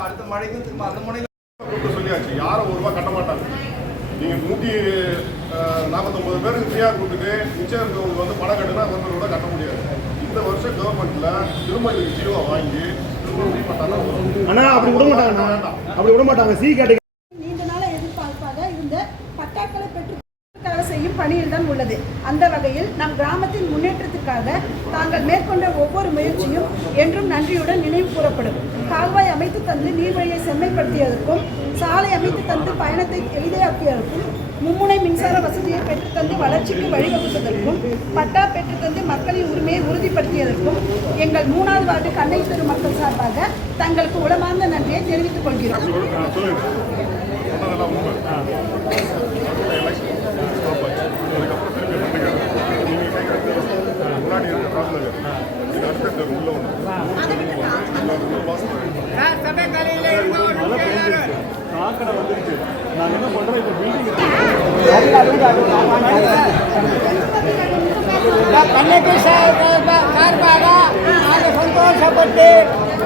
அடுத்த மழைக்கு திரும்ப அந்த முனையில் சொல்லியாச்சு. யாரும் ஒரு ரூபா கட்ட மாட்டாங்க. நீங்க 149 பேருக்கு ஃப்ரீயா கொடுத்துட்டு மிச்சம் இருக்கவங்க வந்து பணம் கட்டுனா ஒருத்தர் கூட கட்ட முடியாது. இந்த வருஷம் கவர்மெண்ட்ல திரும்ப இதுக்கு ஜீவோ வாங்கி அப்படி விட மாட்டாங்க. அப்படி விட மாட்டாங்க. சி கேட்டகரி நீண்ட நாள எதிர்பார்ப்பாக இருந்த பட்டாக்களை பெற்றுக்காக செய்யும் பணியில் தான் உள்ளது. அந்த வகையில் நம் கிராமத்தின் முன்னேற்றத்திற்காக தாங்கள் மேற்கொண்ட ஒவ்வொரு முயற்சியும் என்றும் நன்றியுடன் நினைவு கூறப்படும். கால்வாய் அமைத்து தந்து நீர்வழியை செம்மைப்படுத்தியதற்கும், சாலை அமைத்து தந்து பயணத்தை எளிதாக்கியதற்கும், மும்முனை மின்சார வசதியை பெற்றுத்தந்து வளர்ச்சிக்கு வழிவகுத்ததற்கும், பட்டா பெற்றுத்தந்து மக்களின் உரிமையை உறுதிப்படுத்தியதற்கும் எங்கள் 3வது வார்டு கண்ணை தெரு மக்கள் சார்பாக தங்களுக்கு உளமார்ந்த நன்றியை தெரிவித்துக் கொள்கிறோம். சாக்கடை வந்துருச்சு. நாங்கள் என்ன பண்ணுறோம் இப்போ பில்டிங் கமிட்டி சார்பாக நாங்கள் சந்தோஷப்பட்டு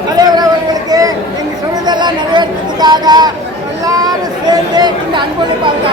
தலைவர் அவர்களுக்கு எங்கள் சொன்னதெல்லாம் நிறைவேற்றதுக்காக எல்லாரும் சேர்ந்து இந்த அன்பளிப்பாக